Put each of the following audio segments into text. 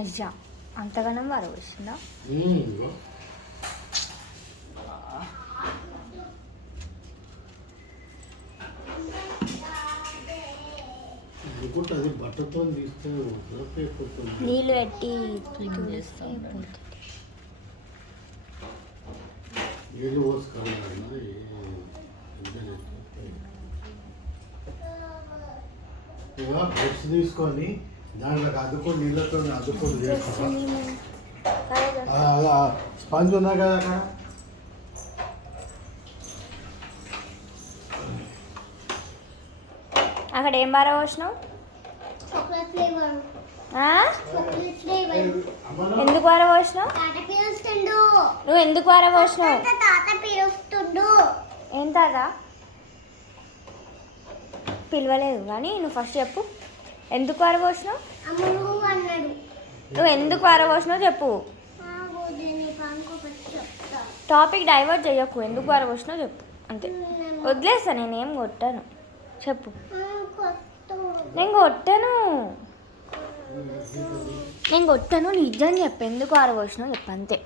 అయ్యా అంతగానం వారు వచ్చిందా? అది బట్టతో తీస్తే నీళ్ళు పెట్టి తీస్తే నీళ్ళు పోసుకోవాలి. ఇక బ్రష్ తీసుకొని దాంట్లోకి అద్దుకొని నీళ్ళతో అద్దుకొని చేస్తావా? స్పంజ్ ఉన్నా కదా అక్కడ. అక్కడ ఏం బాగా పోసినావు? ఎందుకు వార పోసినావు? నువ్వు ఎందుకు వార పోసినావు? ఏం తాత పిలవలేదు కానీ నువ్వు ఫస్ట్ చెప్పు. ఎందుకు వార పోసినావు? నువ్వు ఎందుకు వార పోసినావు చెప్పు. టాపిక్ డైవర్ట్ చేయకు. ఎందుకు వార పోసినావు చెప్పు అంతే. వదిలేస్తా, నేనేం కొట్టాను. చెప్పు. నేను కొట్టాను నిజం చెప్పు. ఎందుకు ఆరబోసినావు చెప్పు అంతే.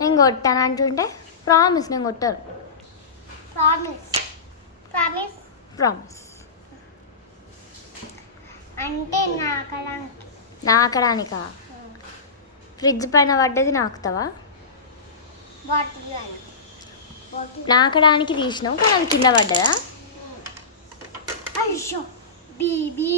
నేను కొట్టాను అంటుంటే ప్రామిస్ నేను కొట్టాను. ప్రామిస్ అంటే నాకడానికా? ఫ్రిడ్జ్ పైన పడ్డది నాకుతావా? నాకడానికి తీసినావు కానీ అది కింద పడ్డదా? అయ్యో బీబీ